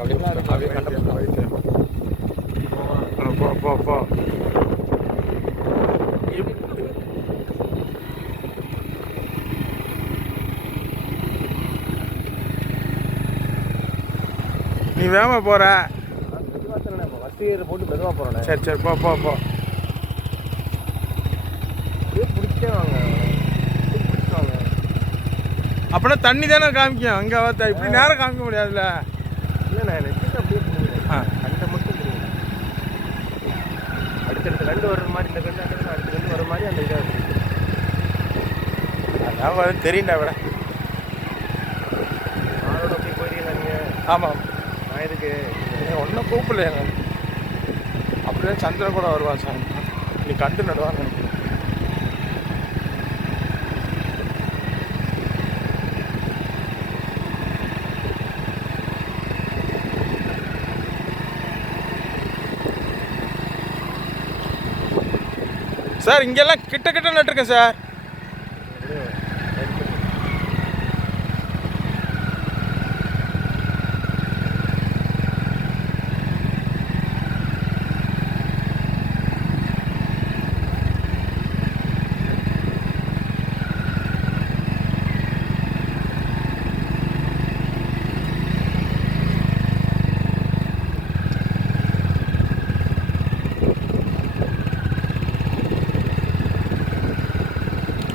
அப்படியே கண்டை போ. நீ வேகமா போற போட்டு மெதுவாக போகிறேன். சரி போ பிடிச்சே வாங்க அப்படின்னா தண்ணி தானே காமிக்கும் அங்கே பார்த்தா இப்படி நேரம் காமிக்க முடியாதுல்ல. இல்லைண்ணா எனக்கு அப்படியே கண்டை மட்டும் புரியுது. அடுத்தடுத்து கண்டு வர்ற மாதிரி இந்த கண்டு அடுத்த கண்டு வர மாதிரி அந்த இதாக இருக்குது. அதான் வரும் தெரியுண்டா விட. ஆளோட போய் போயிருக்கீங்க நீங்கள்? ஆமாம். நான் இதுக்கு ஒன்றும் கூப்பிடல. அப்படியே சந்திரன் கூட வருவான் சார். நீ கண்டு நடுவான்னு நினைக்கிறேன். சார் இங்கெல்லாம் கிட்ட நட்டுருக்கேன் சார்.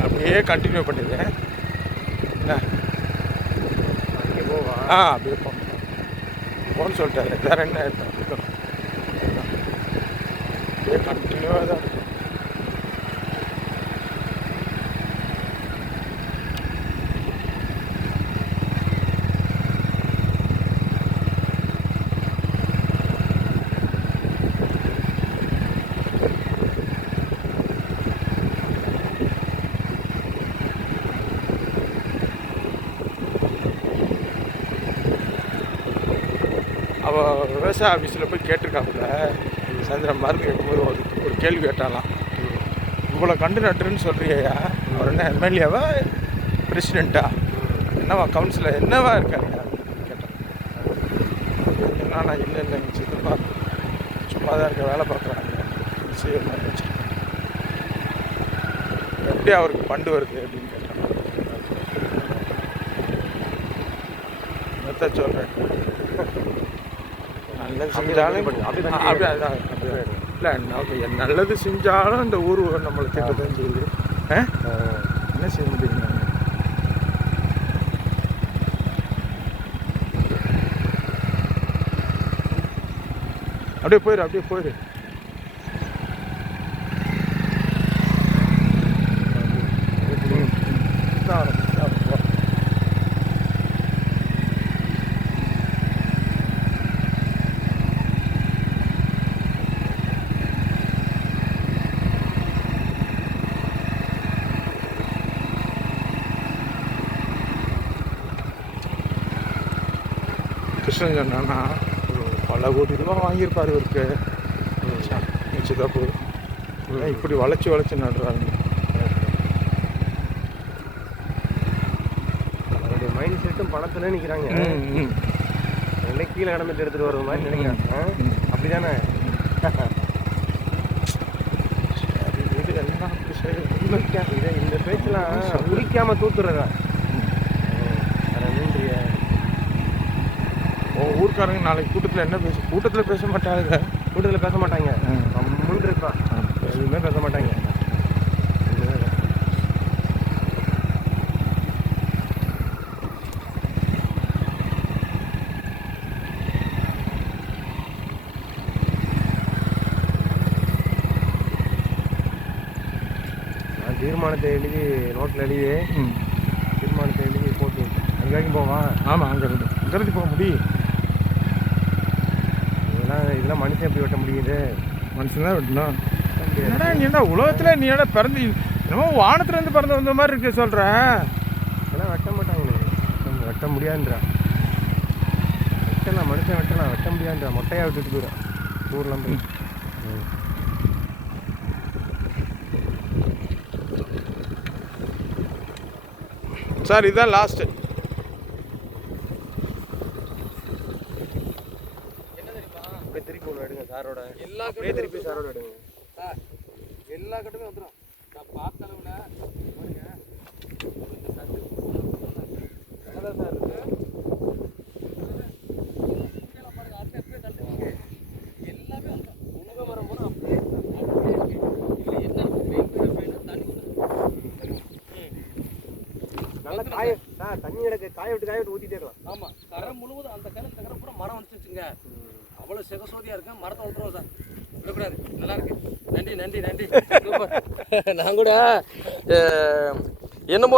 அப்படியே கண்டினியூ பண்ணிடுறேன். என்ன அங்கே போவா? அப்படியே போன்னு சொல்லிட்டாரு. வேற என்ன அப்படியே கண்டினியூவாக தான் இருக்கு. அவள் விவசாய ஆஃபீஸில் போய் கேட்டிருக்காப்புல. சாயந்தரம் மருந்து கேட்கும்போது ஒரு கேள்வி கேட்டாலாம். இவ்வளோ கண்டு நட்டுருன்னு சொல்கிறியா? அவர் என்ன எம்எல்ஏவா பிரசிடெண்ட்டா என்னவா கவுன்சிலர் என்னவா இருக்காருங்க கேட்டேன். நான் இல்லை எங்கள் சித்தப்பா சும்மா தான் இருக்க வேலை பார்க்குறாங்க செய்ய மாதிரி வச்சு எப்படி அவருக்கு ஃபண்டு வருது அப்படின்னு கேட்டேன். என்னத்த சொல்கிறேன், நல்லது செஞ்சாலும் இல்லை நல்லது செஞ்சாலும் இந்த ஊர் நம்மளை திட்டதான் செய்யுது. என்ன செய்ய முடியுங்க? அப்படியே போயிரு. கிருஷ்ணன் சொன்னா பல கோடி ரூபா வாங்கியிருப்பார் இவருக்கு சித்தப்பு. இப்படி வளைச்சு நடுறாங்க. அவருடைய மைண்ட் செட்டும் பணத்துல நிற்கிறாங்க. கீழே கடந்துட்டு எடுத்துட்டு வர்ற மாதிரி நினைக்கிறாங்க. அப்படிதானே? இந்த பேச்செல்லாம் குளிக்காம தூத்துறதா? ஊருக்காரங்க நாளைக்கு கூட்டத்தில் பேச மாட்டாங்க. கம்முன்னு இருப்பான். எதுவுமே பேச மாட்டாங்க. நான் தீர்மானத்தை எழுதி நோட்டில் எழுதி தீர்மானத்தை எழுதி போட்டு அங்கே வரைக்கும் போவான். ஆமாம், அங்கேருந்து போக முடியும். இதெல்லாம் மனுஷன் எப்படி வெட்ட முடியுது? மனுஷன் தான் வெட்டணும். ஏன்னா நீ என்ன உலகத்தில் நீ என்ன பிறந்து என்னமோ வானத்துலேருந்து பிறந்து வந்த மாதிரி இருக்கு சொல்கிற. இதெல்லாம் வெட்ட மாட்டாங்க. வெட்ட முடியாதுன்றா. வெட்டலாம், மனுஷன் வெட்ட முடியாதுன்றா. மொட்டையாக விட்டுட்டு போயிடும் ஊர்லாம் போய். சார் இதுதான் லாஸ்ட்டு. அப்படியே திருப்பி ஒன்று எடுங்க சாரோட. எல்லா அப்படியே திருப்பி சாரோட எடுங்க சார் எல்லா கட்டுமே வந்துடும். நான் பார்த்த அளவில் பாருங்க இந்த தட்டு எவ்வளோ சார் இருக்கு பாருங்க. அடுத்த எப்படியே தட்டு இருக்கு எல்லாமே வந்துடும். உணவு மரம் போனால் அப்படியே அப்படியே இருக்கு. இல்லை என்ன பெயின் தண்ணி நல்லா காய தண்ணி எடுக்க காய விட்டு ஊற்றிட்டே இருக்கலாம். ஆமாம் கரை முழுவதும் அந்த கரை இந்த கரை பூரா மரம் வந்துச்சுங்க. அவ்வளோ செகசோதியாக இருக்கேன். மரத்தை வந்துடுவோம் சார், விடக்கூடாது. நல்லா இருக்கு. நன்றி நன்றி நன்றி. சூப்பர். நான் கூட என்னமோ